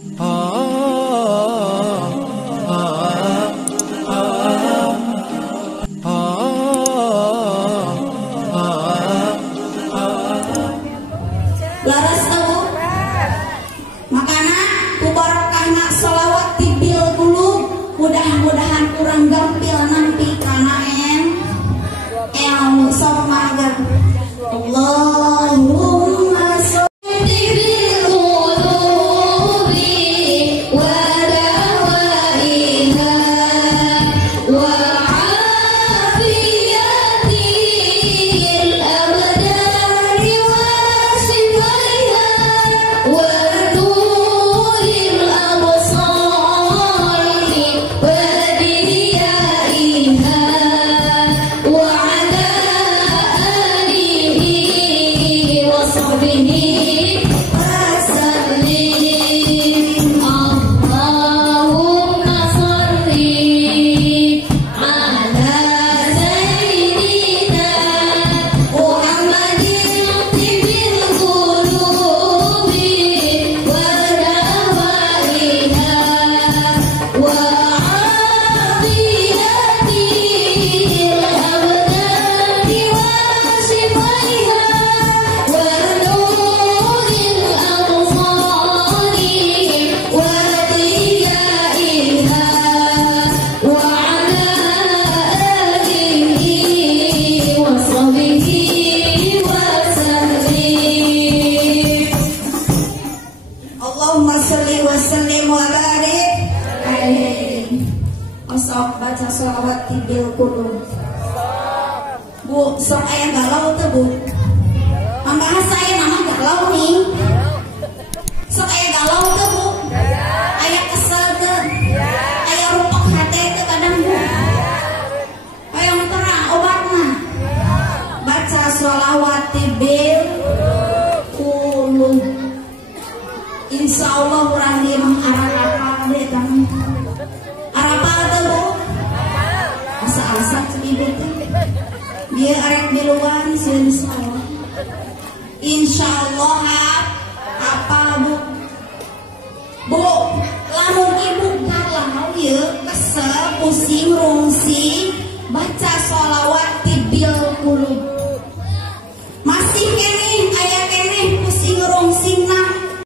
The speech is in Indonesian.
Laras tahu makana kubarakahna sholawat tibil dulu, mudah-mudahan kurang gampil nampi kana sok magar. Allahumma sholli bil qulubi wa dawaiha wa afiyatil abdani wa shifaiha wa nuril absari wa diyaiha wa sok baca sholawat tibil kudu. Bu, sok aya galau tuh bu. Membahas saya nama galau nih. Sok aya galau tuh bu. Aya kesel tuh. Aya rupok hati tuh kadang bu. Aya terang obatna. Baca sholawat tibil kudu. Insya Allah urang dia mengharap-harap deh kamu. Dia arek di luar insya Allah apa bu lamun ibu